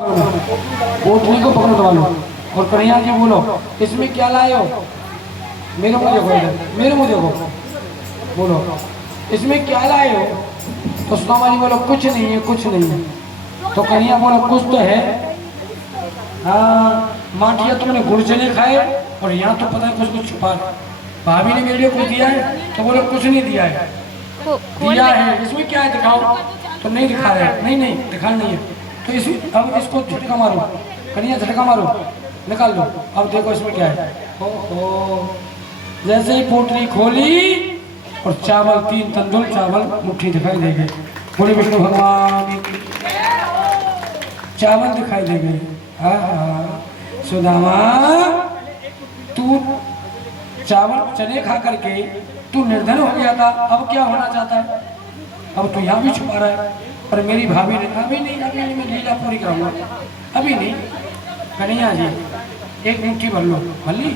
पोटली को पकड़ो दबा लो और कन्हैया जी बोलो इसमें क्या लाए हो? मेरे मुँह देखो इधर, मेरे मुँह देखो, बोलो इसमें क्या लाए हो? तो सुदामा जी बोलो कुछ नहीं है, कुछ नहीं है। तो कन्हैया बोलो कुछ तो है। हाँ माटिया तुमने गुड़ चने खाए और यहाँ तो पता है कुछ कुछ छुपा। भाभी ने मेरे लिए कुछ दिया है तो बोलो कुछ नहीं दिया है। दिया है इसमें क्या है दिखाओ। तो नहीं दिखा रहे, नहीं नहीं दिखा नहीं है। तो इसी अब इसको झटका मारो, कन्हैया झटका मारो, निकाल लो। अब देखो इसमें क्या है। ओहो जैसे ही पोटली खोली और चावल 3 तंदुर चावल मुट्ठी दिखाई दे गए। बोले विष्णु भगवान की चावल दिखाई दे गए। हाँ हाँ सुदामा तू चावल चने खा करके तू निर्धन हो गया था, अब क्या होना चाहता है? अब तू यहाँ भी छुपा रहा है। पर मेरी भाभी ने अभी नहीं मैं लीला पूरी करूँगा, अभी नहीं। कन्हैया जी एक मुट्ठी भर लो, भर ली?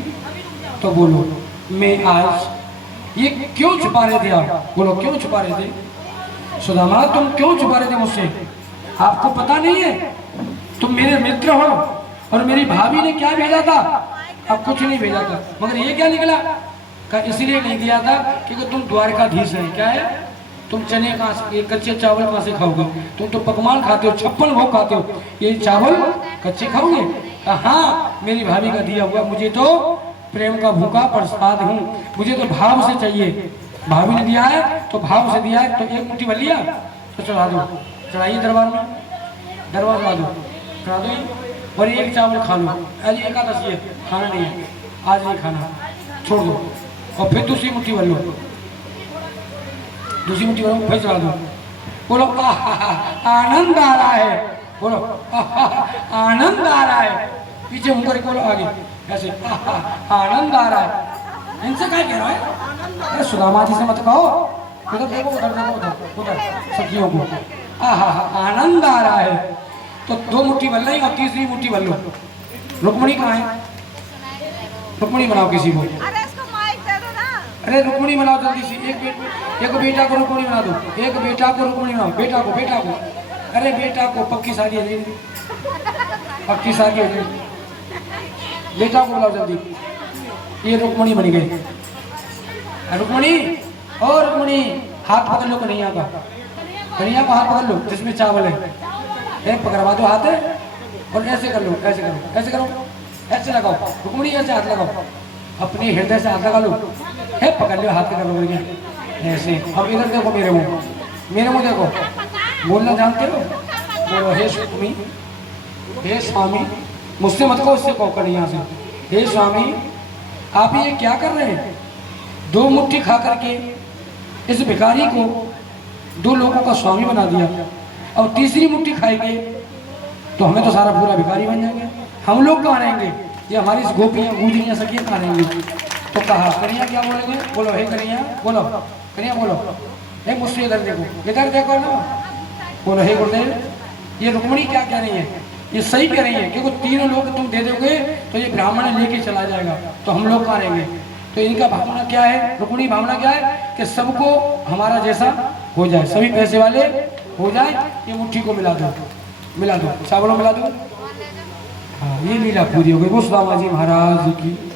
तो बोलो मैं आज ये क्यों छुपा रहे थे आप? बोलो क्यों छुपा रहे थे? सुदामा तुम क्यों छुपा रहे थे मुझसे? आपको पता नहीं है तुम मेरे मित्र हो और मेरी भाभी ने क्या भेजा था? अब कुछ नहीं भेजा था, मगर ये क्या निकला? इसलिए नहीं दिया था क्योंकि तुम द्वारकाधीश है। क्या है? तुम चने कहाँ से, कच्चे चावल कहाँ से खाओगे? तुम तो पकवान खाते हो, 56 भोग खाते हो, ये चावल कच्चे खाओगे? हाँ मेरी भाभी का दिया हुआ, मुझे तो प्रेम का भूखा प्रसाद हूँ, मुझे तो भाव से चाहिए। भाभी ने दिया है तो भाव से दिया है। तो एक मुट्ठी भर लिया तो चढ़ा दो, चढ़ाइए दरबार में, दरबार ला दो, चढ़ा दो और एक चावल खा लो। आज एकादशी है, खाना नहीं है, आज नहीं खाना, छोड़ दो। और फिर दूसरी मुट्ठी भर लो, दूसरी मुट्ठी भरो, फिर चढ़ा दो। बोलो आनंद आ रहा है, बोलो आनंद आ रहा है। पीछे मुंह करके बोलो आगे ऐसे आनंद आ रहा है। इनसे क्या कह रहा है? अरे सुदामा जी से मत कहो, उधर देखो, उधर देखो, उधर उधर सखियों को आनंद आ रहा है। तो 2 मुट्ठी भर ली और तीसरी मुट्ठी भर लो। रुक्मणी कहाँ है? रुक्मणी बनाओ किसी को। अरे रुक्मणी बनाओ जल्दी से। एक बेटा को रुक्मणी बना दो, एक बेटा को रुक्मणी बनाओ, बेटा को अरे बेटा को पक्की शादी है, पक्की शादी हो जाएगी। बेटा को बुलाओ जल्दी। ये रुक्मणी बनी गई। रुक्मणी और रुक्मणी हाथ पकड़ लो कन्हैया का, कन्हैया का हाथ पकड़ लो जिसमें चावल है। एक पकड़वा दो हाथ है और ऐसे कर लो, ऐसे करो, ऐसे करो, ऐसे लगाओ। रुक्मणी ऐसे हाथ लगाओ, अपने हृदय से हाथ लगा लो। है पकड़ लो हाथ कर लो ऐसे। अब इधर देखो, मेरे मुंह देखो, बोलना जानते हो? बोलो हे स्वामी, हे स्वामी, मुझसे मत कहो, उससे कहो कन्हैया से। हे स्वामी आप ये क्या कर रहे हैं? 2 मुट्ठी खा करके इस भिखारी को 2 लोगों का स्वामी बना दिया, और तीसरी मुट्ठी खाएंगे तो हमें तो सारा पूरा भिखारी बन जाएंगे। हम लोग कहाँ रहेंगे? ये हमारी गोपियाँ गुजरियाँ सखियाँ कहाँ रहेंगी? तो कहा कन्हैया क्या बोलेंगे? बोलो हे कन्हैया, बोलो कन्हैया, बोलो हे मुझसे इधर देखो ना, बोलो हे गुरुदेव ये रुक्मणी क्या कह रही है? ये सही कह रही है, क्योंकि 3 लोग तुम दे दोगे तो ये ब्राह्मण लेके चला जाएगा, तो हम लोग कहाँ रहेंगे? तो इनका भावना क्या है? रुक्मणी भावना क्या है कि सबको हमारा जैसा हो जाए, सभी पैसे वाले हो जाए। ये मुट्ठी को मिला दो, चावलों मिला दो। हाँ ये लीला पूरी हो गई। वो सुदामा जी महाराज की।